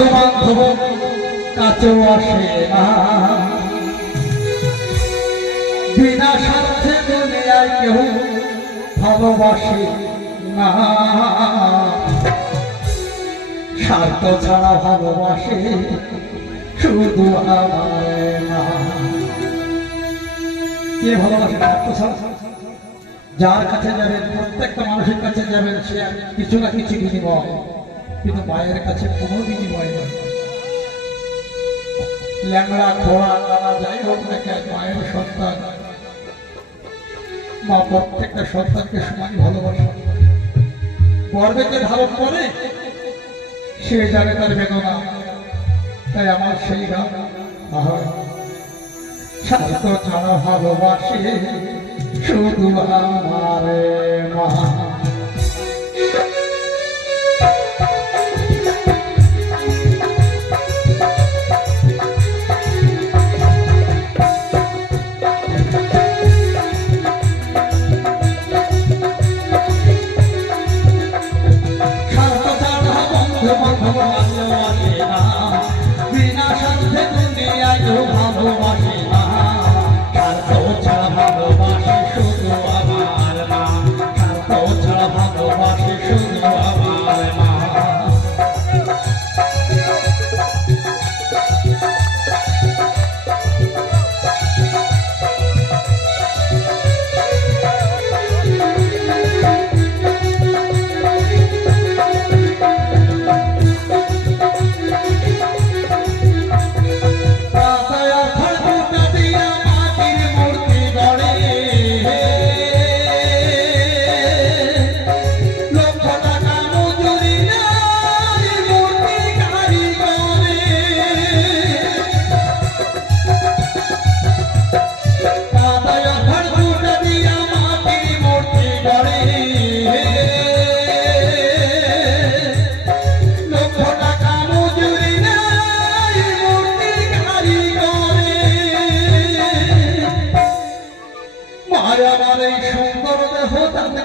বন্ধু বান্ধব কাছেও আসে না, বিনা স্বার্থে দুনিয়ায় কেউ ভালোবাসে না, স্বার্থ ছাড়া ভালোবাসে শুধু আমার মা। কে ভালোবাসে স্বার্থ ছাড়া? যার কাছে যাবেন, প্রত্যেকটা মানুষের কাছে যাবেন, সে কিছু না কিছু বিনিময়, কিন্তু মায়ের কাছে কোনো বিনিময় নেই। ল্যাংড়া খোড়া নানা যাই হোক না কেন, মায়ের সন্তান, মা প্রত্যেকটা সন্তানকে সমান ভালোবাসে। গর্বেতে ধারণ করে, সে জানে তার বেদনা। তাই আমার সেই গান, স্বার্থ ছাড়া ভালোবাসে শুধু আমার মা।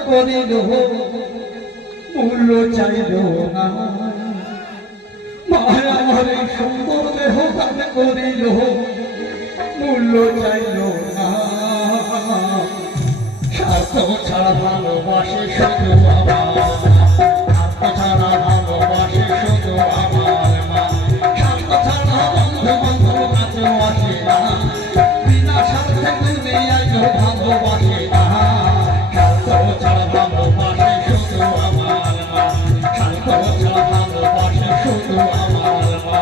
করিল মূল্য চাইল না, মায়া আমার এই সুন্দর দেহ দান করিল মূল্য চাইল না, স্বার্থ ছাড়া ভালোবাসে শুধু আমার, স্বার্থ ছাড়া ভালোবাসে শুধু আমার মা, স্বার্থ ছাড়া বন্ধু বান্ধব কাছেও আসে না, বিনা স্বার্থে দুনিয়ায় কেউ ভালোবাসে না, স্বার্থ ছাড়া ভালোবাসে শুধু আমার মা, স্বার্থ ছাড়া ভালোবাসে শুধু আমার মা।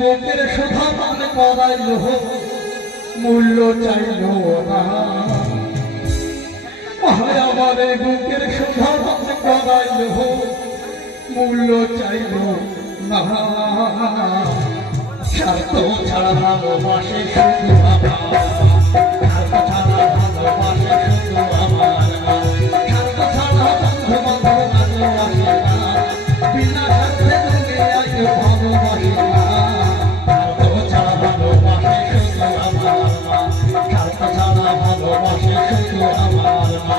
বুকের সুধা পান করাইল মূল্য চাইল না, আমার বুকের সুধা পান করাইল মূল্য চাইল না, স্বার্থ ছাড়া ভালোবাসে শুধু আমার, স্বার্থ ছাড়া ভালোবাসে শুধু আমার, স্বার্থ ছাড়া বন্ধু বান্ধব কাছেও আসে না, বিনা স্বার্থে দুনিয়ায় কেউ ভালোবাসে না, স্বার্থ ছাড়া ভালোবাসে শুধু আমার মা, স্বার্থ ছাড়া ভালোবাসে শুধু আমার মা।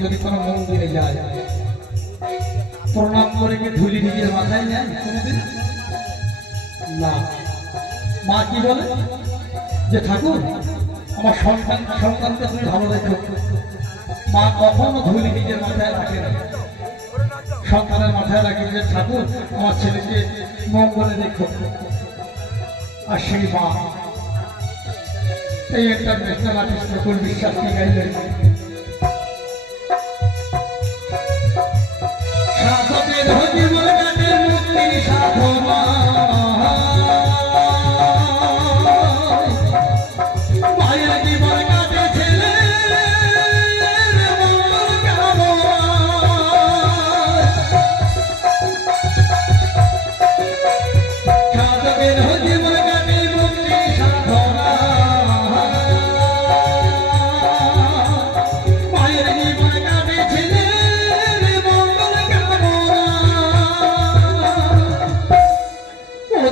যদি কোনো মন্দিরে যায় প্রণাম করে কি ধুলি নিজের মাথায় নেয় কোনোদিন? না, মা কি বলে যে ঠাকুর আমার সন্তানকে তুমি ভালো রেখো। মা কখনো ধুলি নিজের মাথায় রাখে না, সন্তানের মাথায় রাখে যে ঠাকুর আমার ছেলেকে মঙ্গলে রেখো। আর সেই মা এই ইন্টারন্যাশনাল আর্টিস্ট নকুল বিশ্বাসকে গাইলেন সাধকের জীবন গানের মুক্তি সাধনা মায়ের জীবন কাটে ছেলে সাধকের জীবন গানে মুক্তি সাধনা মায়ের জীবন কাটে ছেলে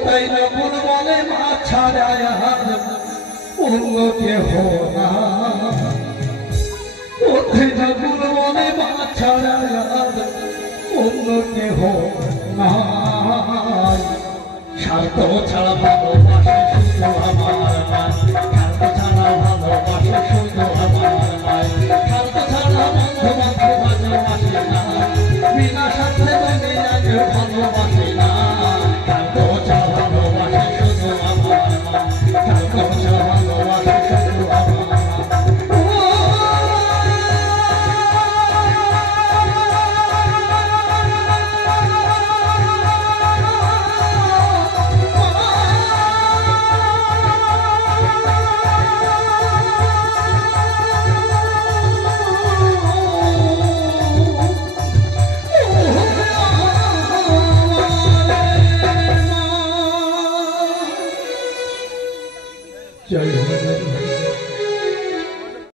তাই নকুল বলে মা ছাড়া অন্য কেহ না। তাই নকুল বলে মা ছাড়া অন্য কেহ না। স্বার্থ ছাড়া ভালোবাসা